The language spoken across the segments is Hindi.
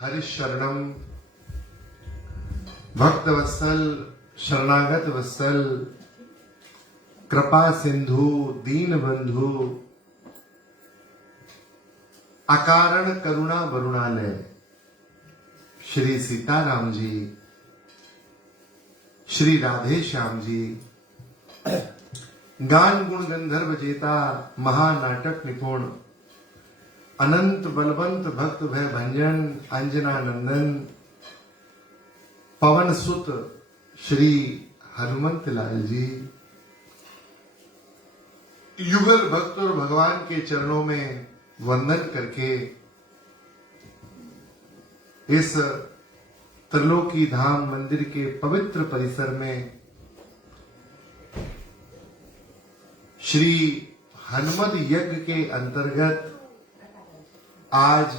हरिशरणम भक्तवत्सल शरणागत वत्सल कृपा सिंधु दीन बंधु अकारण करुणा वरुणालय श्री सीताराम जी, श्री राधे श्याम जी, गान गुण गंधर्व जेता महानाटक निपुण अनंत बलवंत भक्त भय भंजन अंजना नंदन पवन सुत श्री हनुमंत लाल जी, युगल भक्त और भगवान के चरणों में वंदन करके इस त्रिलोकी धाम मंदिर के पवित्र परिसर में श्री हनुमत यज्ञ के अंतर्गत आज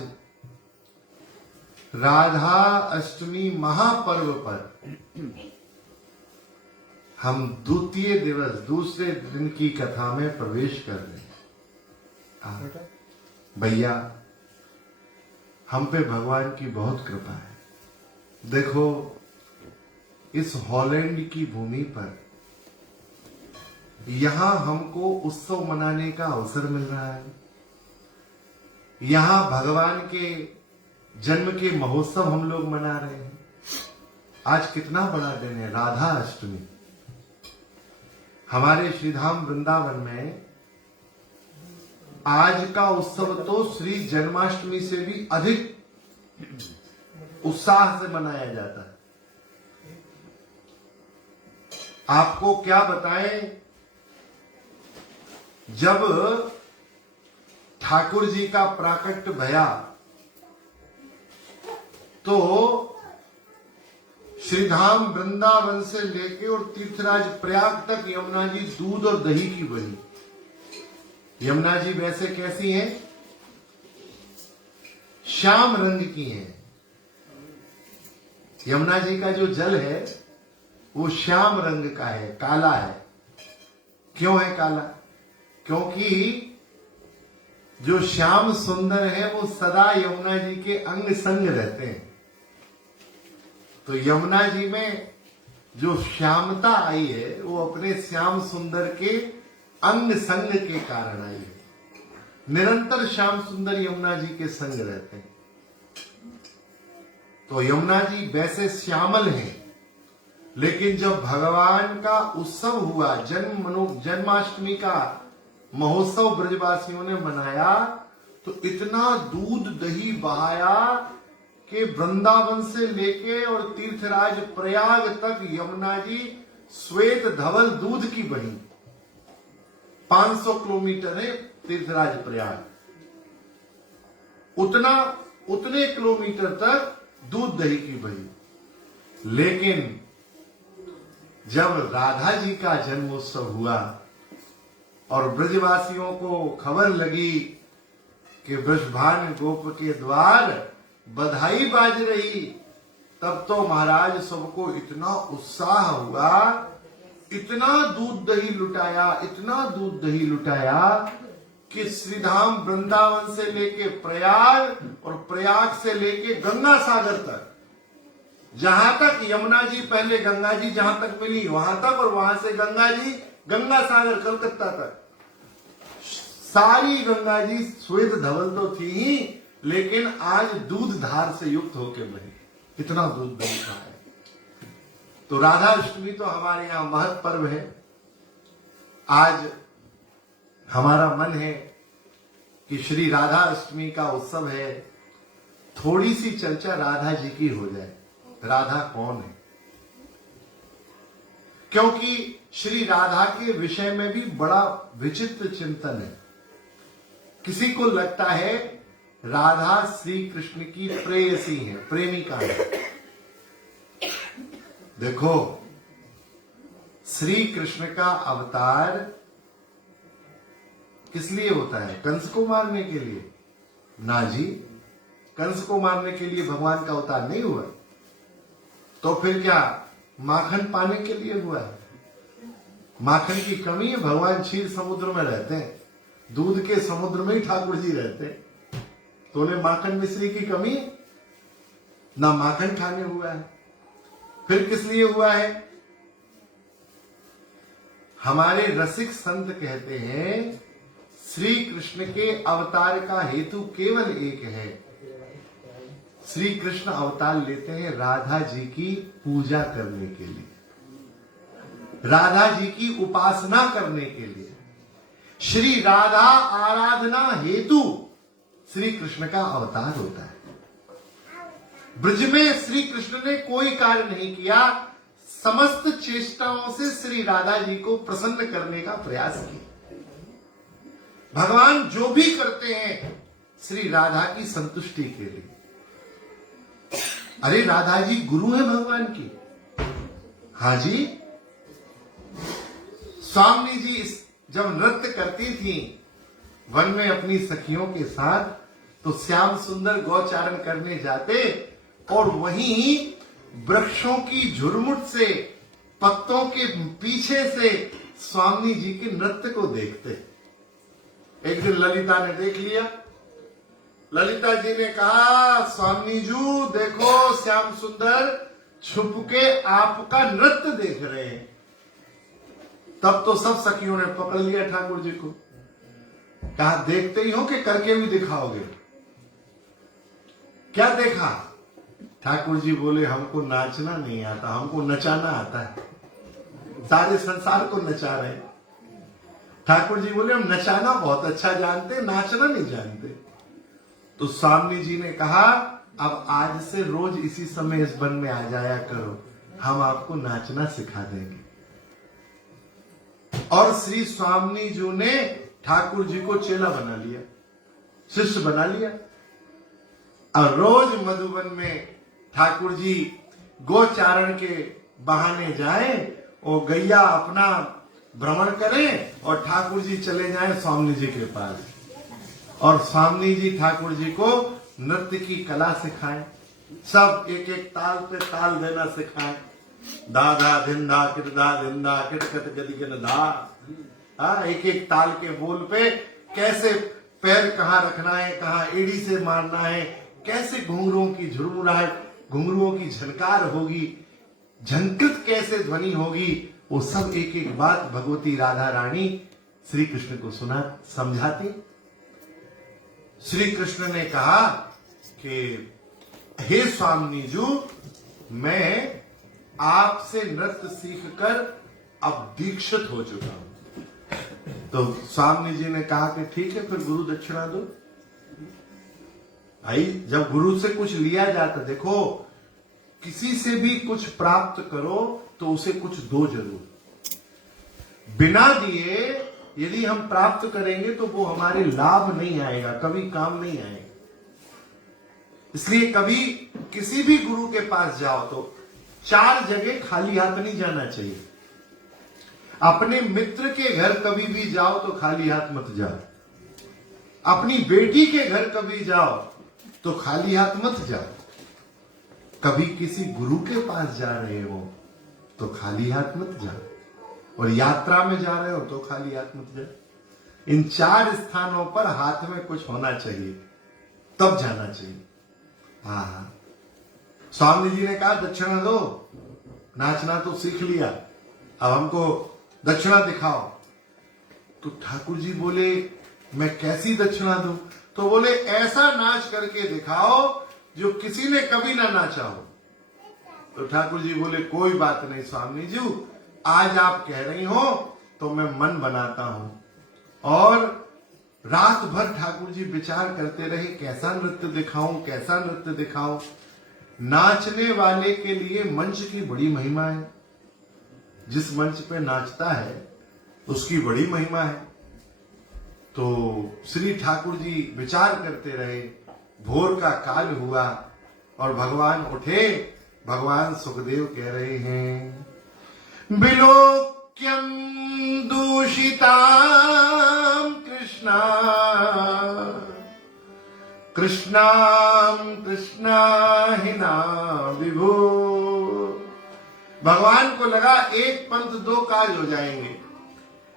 राधा अष्टमी महापर्व पर हम द्वितीय दिवस दूसरे दिन की कथा में प्रवेश कर रहे हैं। भैया, हम पे भगवान की बहुत कृपा है। देखो, इस हॉलैंड की भूमि पर यहां हमको उत्सव मनाने का अवसर मिल रहा है। यहां भगवान के जन्म के महोत्सव हम लोग मना रहे हैं। आज कितना बड़ा दिन है, राधा अष्टमी। हमारे श्रीधाम वृंदावन में आज का उत्सव तो श्री जन्माष्टमी से भी अधिक उत्साह से मनाया जाता है। आपको क्या बताएं, जब ठाकुर जी का प्राकट्य भया तो श्रीधाम वृंदावन से लेके और तीर्थराज प्रयाग तक यमुना जी दूध और दही की बही। यमुना जी वैसे कैसी हैं? श्याम रंग की हैं। यमुना जी का जो जल है वो श्याम रंग का है, काला है। क्यों है काला? क्योंकि जो श्याम सुंदर है वो सदा यमुना जी के अंग संग रहते हैं। तो यमुना जी में जो श्यामता आई है वो अपने श्याम सुंदर के अंग संग के कारण आई है। निरंतर श्याम सुंदर यमुना जी के संग रहते हैं। तो यमुना जी वैसे श्यामल हैं, लेकिन जब भगवान का उत्सव हुआ, जन्माष्टमी का महोत्सव ब्रजवासियों ने मनाया, तो इतना दूध दही बहाया कि वृंदावन से लेके और तीर्थराज प्रयाग तक यमुना जी श्वेत धवल दूध की बही। 500 किलोमीटर है तीर्थराज प्रयाग, उतने किलोमीटर तक दूध दही की बही। लेकिन जब राधा जी का जन्मोत्सव हुआ और ब्रजवासियों को खबर लगी कि वृषभान गोप के द्वार बधाई बाज रही, तब तो महाराज सबको इतना उत्साह हुआ, इतना दूध दही लुटाया, इतना दूध दही लुटाया कि श्रीधाम वृंदावन से लेके प्रयाग और प्रयाग से लेके गंगा सागर तक, जहां तक यमुना जी पहले गंगा जी जहां तक मिली वहां तक, और वहां से गंगा जी गंगा सागर कलकत्ता तक, सारी गंगा जी श्वेत धवल तो थी ही, लेकिन आज दूध धार से युक्त होकर बही। इतना दूध दही का है। तो राधा अष्टमी तो हमारे यहां महत् पर्व है। आज हमारा मन है कि श्री राधा अष्टमी का उत्सव है, थोड़ी सी चर्चा राधा जी की हो जाए। राधा कौन है? क्योंकि श्री राधा के विषय में भी बड़ा विचित्र चिंतन है। किसी को लगता है राधा श्री कृष्ण की प्रेयसी है, प्रेमिका है। देखो, श्री कृष्ण का अवतार किस लिए होता है? कंस को मारने के लिए? ना जी, कंस को मारने के लिए भगवान का अवतार नहीं हुआ। तो फिर क्या माखन पाने के लिए हुआ है? माखन की कमी है? भगवान क्षीर समुद्र में रहते हैं, दूध के समुद्र में ही ठाकुर जी रहते हैं, तो उन्हें माखन मिश्री की कमी है? ना माखन खाने हुआ है। फिर किस लिए हुआ है? हमारे रसिक संत कहते हैं श्री कृष्ण के अवतार का हेतु केवल एक है। श्री कृष्ण अवतार लेते हैं राधा जी की पूजा करने के लिए, राधा जी की उपासना करने के लिए। श्री राधा आराधना हेतु श्री कृष्ण का अवतार होता है। ब्रज में श्री कृष्ण ने कोई कार्य नहीं किया, समस्त चेष्टाओं से श्री राधा जी को प्रसन्न करने का प्रयास किया। भगवान जो भी करते हैं श्री राधा की संतुष्टि के लिए। अरे राधा जी गुरु है भगवान की। हाँ जी, स्वामी जी जब नृत्य करती थी वन में अपनी सखियों के साथ, तो श्याम सुंदर गौचारण करने जाते और वहीं वृक्षों की झुरमुट से, पत्तों के पीछे से स्वामी जी के नृत्य को देखते। एक दिन ललिता ने देख लिया। ललिता जी ने कहा, स्वामी जी देखो श्याम सुंदर छुप के आपका नृत्य देख रहे हैं। तब तो सब सखियों ने पकड़ लिया ठाकुर जी को। कहा देखते ही हो कि करके भी दिखाओगे? क्या देखा? ठाकुर जी बोले हमको नाचना नहीं आता, हमको नचाना आता है। सारे संसार को नचा रहे। ठाकुर जी बोले हम नचाना बहुत अच्छा जानते, नाचना नहीं जानते। तो स्वामी जी ने कहा अब आज से रोज इसी समय इस वन में आ जाया करो, हम आपको नाचना सिखा देंगे। और श्री स्वामी जी ने ठाकुर जी को चेला बना लिया, शिष्य बना लिया। और रोज मधुबन में ठाकुर जी गोचारण के बहाने जाएं और गैया अपना भ्रमण करें और ठाकुर जी चले जाएं स्वामी जी के पास। और स्वामी जी ठाकुर जी को नृत्य की कला सिखाएं, सब एक एक ताल पे ताल देना सिखाएं। दा धा धिन धा किट दा धिन धा किट कट गदी के धा। एक एक ताल के बोल पे कैसे पैर कहाँ रखना है, कहाँ एड़ी से मारना है, कैसे घुंघरुओं की झुरमुराहट, घुंघरुओं की झनकार होगी, झंकृत कैसे ध्वनि होगी, वो सब एक एक बात भगवती राधा रानी श्री कृष्ण को सुना समझाती। श्री कृष्ण ने कहा कि हे स्वामी जी, मैं आपसे नृत्य सीखकर अब दीक्षित हो चुका हूं। तो स्वामी जी ने कहा कि ठीक है, फिर गुरु दक्षिणा दो। भाई जब गुरु से कुछ लिया जाता, देखो किसी से भी कुछ प्राप्त करो तो उसे कुछ दो जरूर। बिना दिए यदि हम प्राप्त करेंगे तो वो हमारे लाभ नहीं आएगा, कभी काम नहीं आएगा। इसलिए कभी किसी भी गुरु के पास जाओ तो 4 जगह खाली हाथ नहीं जाना चाहिए। अपने मित्र के घर कभी भी जाओ तो खाली हाथ मत जाओ। अपनी बेटी के घर कभी जाओ तो खाली हाथ मत जाओ। कभी किसी गुरु के पास जा रहे हो तो खाली हाथ मत जाओ, और यात्रा में जा रहे हो तो खाली हाथ मत जाओ। इन 4 स्थानों पर हाथ में कुछ होना चाहिए, तब जाना चाहिए। हाँ, स्वामी जी ने कहा दक्षिणा दो, नाचना तो सीख लिया, अब हमको दक्षिणा दिखाओ। तो ठाकुर जी बोले मैं कैसी दक्षिणा दूं? तो बोले ऐसा नाच करके दिखाओ जो किसी ने कभी ना नाचा हो। तो ठाकुर जी बोले कोई बात नहीं स्वामी जी, आज आप कह रही हो तो मैं मन बनाता हूं। और रात भर ठाकुर जी विचार करते रहे कैसा नृत्य दिखाऊं, कैसा नृत्य दिखाऊं। नाचने वाले के लिए मंच की बड़ी महिमा है। जिस मंच पे नाचता है उसकी बड़ी महिमा है। तो श्री ठाकुर जी विचार करते रहे। भोर का काल हुआ और भगवान उठे। भगवान सुखदेव कह रहे हैं विलोक्यम दूषिताम कृष्णा कृष्णाम कृष्णा हिना विभो। भगवान को लगा एक पंथ 2 काज हो जाएंगे।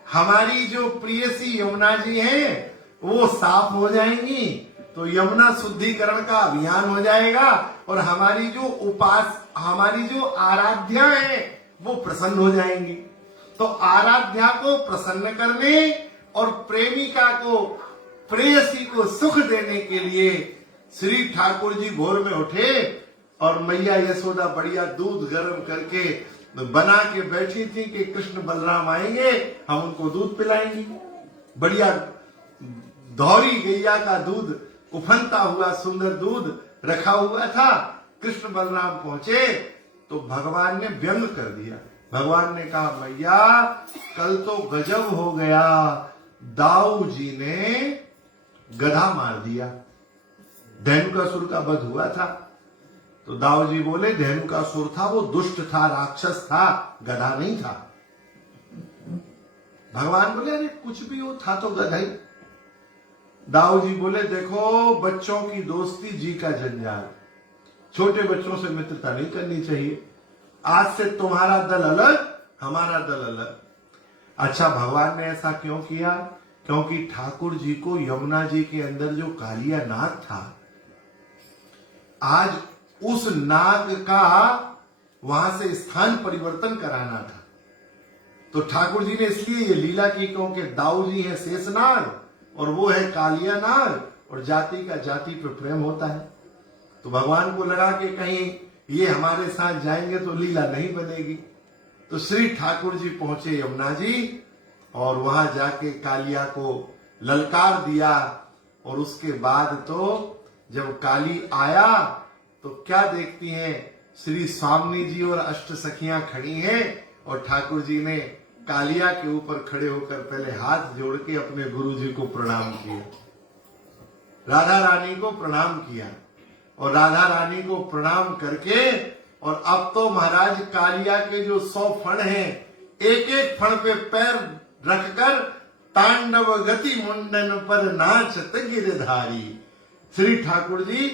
हमारी जो प्रियसी यमुना जी हैं वो साफ हो जाएंगी तो यमुना शुद्धिकरण का अभियान हो जाएगा और हमारी जो आराध्या है वो प्रसन्न हो जाएंगी। तो आराध्या को प्रसन्न करने और प्रेमिका को, प्रेयसी को सुख देने के लिए श्री ठाकुर जी भोर में उठे और मैया यशोदा बढ़िया दूध गर्म करके बना के बैठी थी कि कृष्ण बलराम आएंगे, हम उनको दूध पिलाएंगे। बढ़िया धौरी गैया का दूध, उफनता हुआ सुंदर दूध रखा हुआ था। कृष्ण बलराम पहुंचे तो भगवान ने व्यंग कर दिया। भगवान ने कहा, मैया कल तो गजब हो गया, दाऊ जी ने गधा मार दिया, धेनुकासुर का वध हुआ था। तो दाऊ जी बोले, धेनुकासुर था, वो दुष्ट था, राक्षस था, गधा नहीं था। भगवान बोले, अरे कुछ भी हो, था तो गधा ही। दाऊ जी बोले, देखो बच्चों की दोस्ती जी का जंजाल, छोटे बच्चों से मित्रता नहीं करनी चाहिए। आज से तुम्हारा दल अलग, हमारा दल अलग। अच्छा, भगवान ने ऐसा क्यों किया? क्योंकि ठाकुर जी को यमुना जी के अंदर जो कालिया नाग था, आज उस नाग का वहां से स्थान परिवर्तन कराना था। तो ठाकुर जी ने इसलिए ये लीला की, क्योंकि दाऊ जी है शेषनाग और वो है कालिया नाग, और जाति का जाति पे प्रेम होता है। तो भगवान को लगा कि कहीं ये हमारे साथ जाएंगे तो लीला नहीं बनेगी। तो श्री ठाकुर जी पहुंचे यमुना जी और वहां जाके कालिया को ललकार दिया। और उसके बाद तो जब काली आया तो क्या देखती हैं, श्री स्वामी जी और अष्ट सखियां खड़ी हैं और ठाकुर जी ने कालिया के ऊपर खड़े होकर पहले हाथ जोड़ के अपने गुरु जी को प्रणाम किया, राधा रानी को प्रणाम किया। और राधा रानी को प्रणाम करके, और अब तो महाराज कालिया के जो 100 फण हैं, एक एक फण पे पैर रखकर तांडव गति मुंडन पर नाचत गिरधारी। श्री ठाकुर जी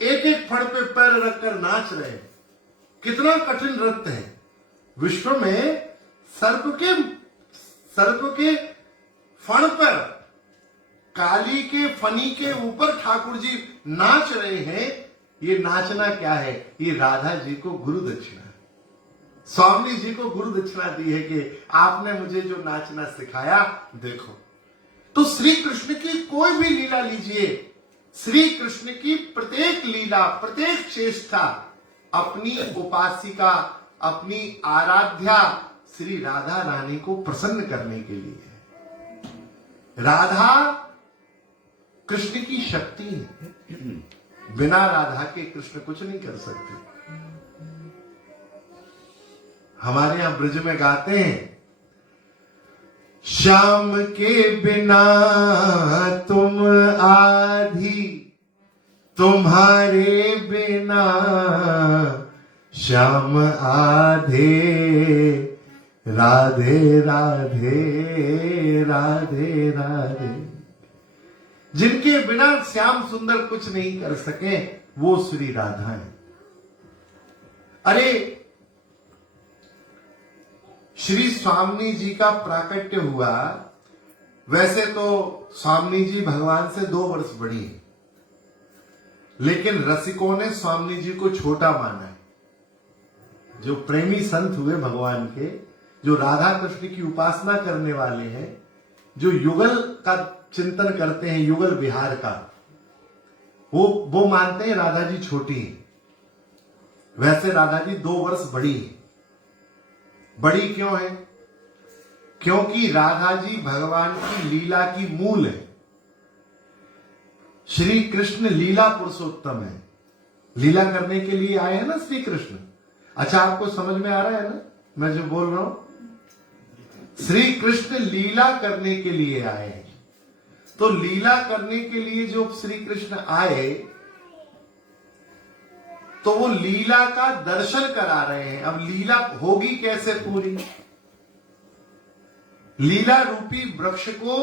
एक एक फण पे पैर रखकर नाच रहे। कितना कठिन नृत्य है। विश्व में सर्प के फण पर, काली के फनी के ऊपर ठाकुर जी नाच रहे हैं। ये नाचना क्या है? ये राधा जी को गुरु दक्षिणा, स्वामी जी को गुरु दक्षिणा दी है कि आपने मुझे जो नाचना सिखाया, देखो। तो श्री कृष्ण की कोई भी लीला लीजिए, श्री कृष्ण की प्रत्येक लीला, प्रत्येक चेष्टा अपनी उपासिका, अपनी आराध्या श्री राधा रानी को प्रसन्न करने के लिए है। राधा कृष्ण की शक्ति है, बिना राधा के कृष्ण कुछ नहीं कर सकते। हमारे यहां ब्रज में गाते हैं, श्याम के बिना तुम आधी, तुम्हारे बिना श्याम आधे, राधे राधे राधे राधे। जिनके बिना श्याम सुंदर कुछ नहीं कर सके, वो श्री राधा है। अरे श्री स्वामी जी का प्राकट्य हुआ, वैसे तो स्वामी जी भगवान से 2 वर्ष बड़ी है, लेकिन रसिकों ने स्वामी जी को छोटा माना है। जो प्रेमी संत हुए भगवान के, जो राधा कृष्ण की उपासना करने वाले हैं, जो युगल का चिंतन करते हैं, युगल विहार का, वो मानते हैं राधा जी छोटी है। वैसे राधा जी 2 वर्ष बड़ी है। बड़ी क्यों है? क्योंकि राधा जी भगवान की लीला की मूल है। श्री कृष्ण लीला पुरुषोत्तम है, लीला करने के लिए आए हैं ना श्री कृष्ण। अच्छा, आपको समझ में आ रहा है ना मैं जो बोल रहा हूं? श्री कृष्ण लीला करने के लिए आए हैं। तो लीला करने के लिए जो श्री कृष्ण आए, तो वो लीला का दर्शन करा रहे हैं। अब लीला होगी कैसे पूरी? लीला रूपी वृक्ष को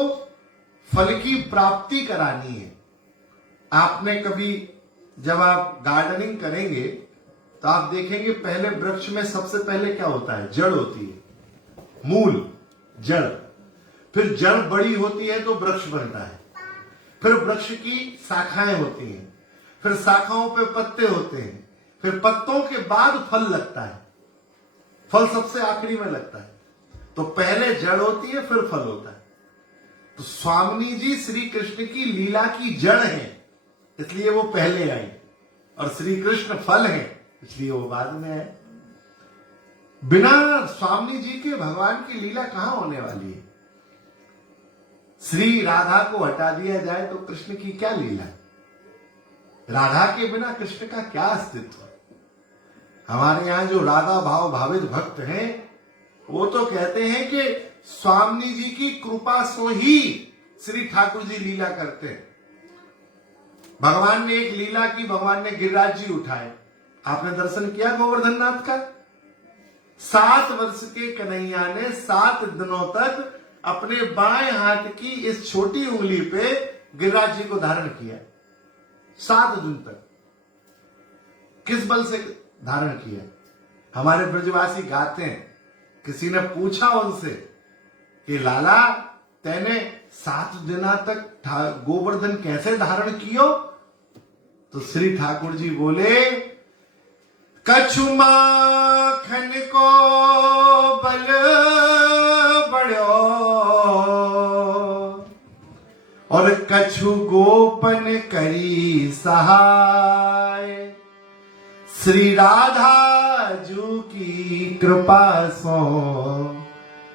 फल की प्राप्ति करानी है। आपने कभी, जब आप गार्डनिंग करेंगे तो आप देखेंगे पहले वृक्ष में सबसे पहले क्या होता है? जड़ होती है, मूल, जड़। फिर जड़ बड़ी होती है तो वृक्ष बनता है। फिर वृक्ष की शाखाएं होती हैं, फिर शाखाओं पे पत्ते होते हैं, फिर पत्तों के बाद फल लगता है। फल सबसे आखिरी में लगता है। तो पहले जड़ होती है, फिर फल होता है। तो स्वामी जी श्री कृष्ण की लीला की जड़ है, इसलिए वो पहले आई, और श्री कृष्ण फल है, इसलिए वो बाद में आए। बिना स्वामी जी के भगवान की लीला कहां होने वाली है? श्री राधा को हटा दिया जाए तो कृष्ण की क्या लीला? राधा के बिना कृष्ण का क्या अस्तित्व? हमारे यहां जो राधा भाव भावित भक्त हैं, वो तो कहते हैं कि स्वामी जी की कृपा से ही श्री ठाकुर जी लीला करते हैं। भगवान ने एक लीला की, भगवान ने गिरिराज जी उठाए। आपने दर्शन किया गोवर्धन नाथ का? 7 वर्ष के कन्हैया ने 7 दिनों तक अपने बाएं हाथ की इस छोटी उंगली पे गिरिराज जी को धारण किया। 7 दिन तक किस बल से धारण किया? हमारे ब्रजवासी गाते हैं, किसी ने पूछा उनसे कि लाला तैने 7 दिना तक गोवर्धन कैसे धारण कियो? तो श्री ठाकुर जी बोले, कछु माखन को बल बड़ो और कछु गोपन करी सहाय। श्री राधा जू की कृपा सो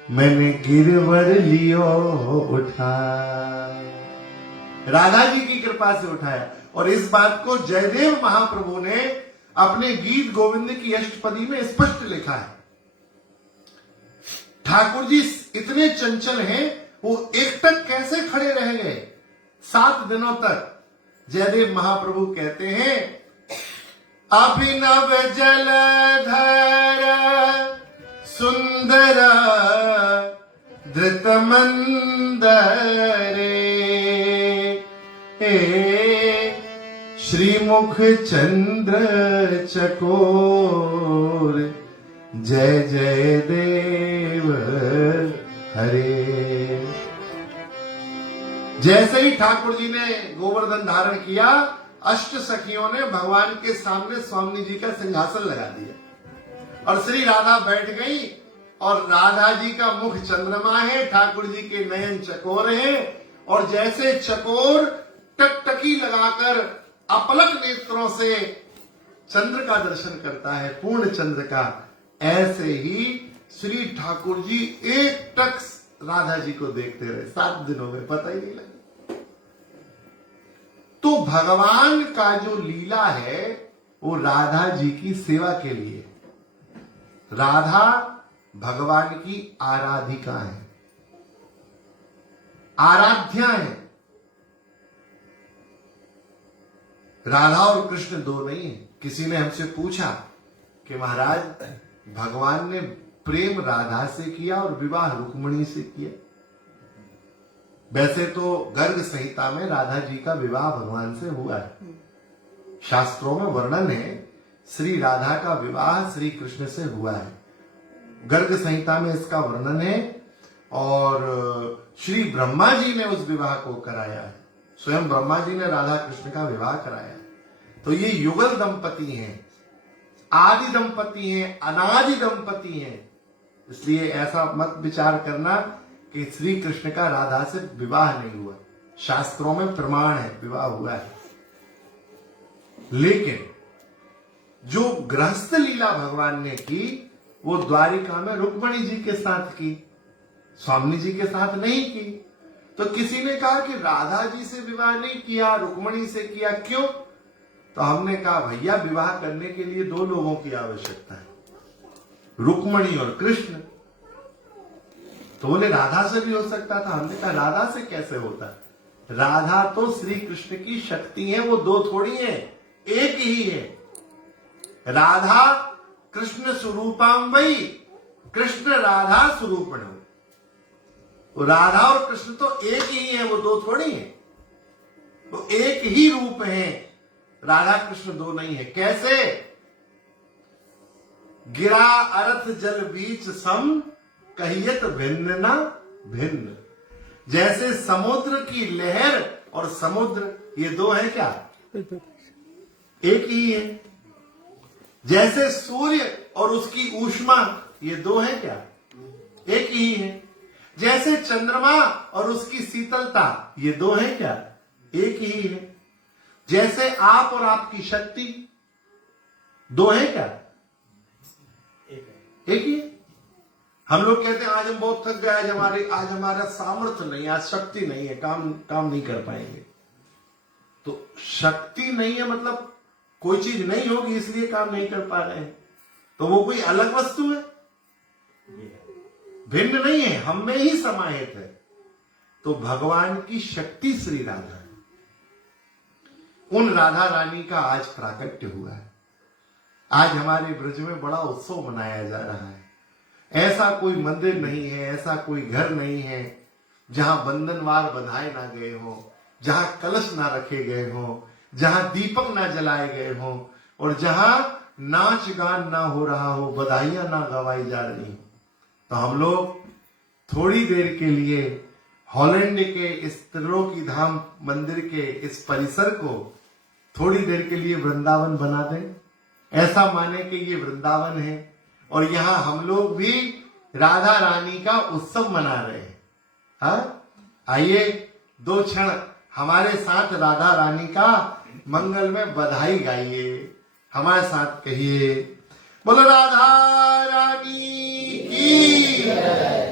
मैंने गिरवर लियो उठाए। राधा जी की कृपा से उठाया। और इस बात को जयदेव महाप्रभु ने अपने गीत गोविंद की अष्टपदी में स्पष्ट लिखा है। ठाकुर जी इतने चंचल हैं, वो एकटक कैसे खड़े रह गए 7 दिनों तक? जयदेव महाप्रभु कहते हैं, अभिनव जलधर सुंदर धृत मंदरे श्रीमुख चंद्र चकोर जय जय देव हरे। जैसे ही ठाकुर जी ने गोवर्धन धारण किया, अष्ट सखियों ने भगवान के सामने स्वामी जी का सिंहासन लगा दिया और श्री राधा बैठ गई। और राधा जी का मुख चंद्रमा है, ठाकुर जी के नयन चकोर हैं, और जैसे चकोर टकटकी लगाकर अपलक नेत्रों से चंद्र का दर्शन करता है, पूर्ण चंद्र का, ऐसे ही श्री ठाकुर जी एक टक राधा जी को देखते रहे 7 दिनों में, पता ही नहीं लगा। तो भगवान का जो लीला है वो राधा जी की सेवा के लिए। राधा भगवान की आराधिका है, आराध्या है। राधा और कृष्ण दो नहीं है। किसी ने हमसे पूछा कि महाराज भगवान ने प्रेम राधा से किया और विवाह रुक्मिणी से किया। वैसे तो गर्ग संहिता में राधा जी का विवाह भगवान से हुआ है। शास्त्रों में वर्णन है श्री राधा का विवाह श्री कृष्ण से हुआ है। गर्ग संहिता में इसका वर्णन है और श्री ब्रह्मा जी ने उस विवाह को कराया है। स्वयं ब्रह्मा जी ने राधा कृष्ण का विवाह कराया है। तो ये युगल दंपति हैं, आदि दंपति हैं, अनादि दंपति हैं। इसलिए ऐसा मत विचार करना कि श्री कृष्ण का राधा से विवाह नहीं हुआ। शास्त्रों में प्रमाण है विवाह हुआ है। लेकिन जो गृहस्थ लीला भगवान ने की वो द्वारिका में रुक्मिणी जी के साथ की, स्वामी जी के साथ नहीं की। तो किसी ने कहा कि राधा जी से विवाह नहीं किया, रुक्मिणी से किया, क्यों? तो हमने कहा भैया विवाह करने के लिए 2 लोगों की आवश्यकता है, रुक्मिणी और कृष्ण। तो बोले राधा से भी हो सकता था। हमने कहा राधा से कैसे होता? राधा तो श्री कृष्ण की शक्ति है, वो 2 थोड़ी है, एक ही है। राधा कृष्ण स्वरूपाम वही, कृष्ण राधा स्वरूपण। राधा और कृष्ण तो एक ही है, वो 2 थोड़ी है। तो एक ही रूप है, राधा कृष्ण 2 नहीं है। कैसे? गिरा अर्थ जल बीच सम कहियत भिन्न ना भिन्न। जैसे समुद्र की लहर और समुद्र, ये दो है क्या? एक ही है। जैसे सूर्य और उसकी ऊष्मा, ये दो है क्या? एक ही है। जैसे चंद्रमा और उसकी शीतलता, ये दो है क्या? एक ही है। जैसे आप और आपकी शक्ति, दो है क्या? एक ही है। हम लोग कहते हैं आज हम बहुत थक गए, आज हमारा सामर्थ्य नहीं, आज शक्ति नहीं है, काम नहीं कर पाएंगे। तो शक्ति नहीं है मतलब कोई चीज नहीं होगी इसलिए काम नहीं कर पा रहे हैं, तो वो कोई अलग वस्तु है? भिन्न नहीं है, हम में ही समाहित है। तो भगवान की शक्ति श्री राधा, उन राधा रानी का आज प्राकट्य हुआ है। आज हमारे ब्रज में बड़ा उत्सव मनाया जा रहा है। ऐसा कोई मंदिर नहीं है, ऐसा कोई घर नहीं है जहां बंधनवार बंधाए ना गए हो, जहां कलश ना रखे गए हो, जहां दीपक ना जलाए गए हो, और जहां नाच गान ना हो रहा हो, बधाइयां ना गवाई जा रही हो। तो हम लोग थोड़ी देर के लिए हॉलैंड के इस त्रिलोकी धाम मंदिर के इस परिसर को थोड़ी देर के लिए वृंदावन बना दें। ऐसा माने कि ये वृंदावन है और यहां हम लोग भी राधा रानी का उत्सव मना रहे हैं। हाँ, आइए 2 क्षण हमारे साथ राधा रानी का मंगल में बधाई गाइए। हमारे साथ कहिए, बोलो राधा रानी की।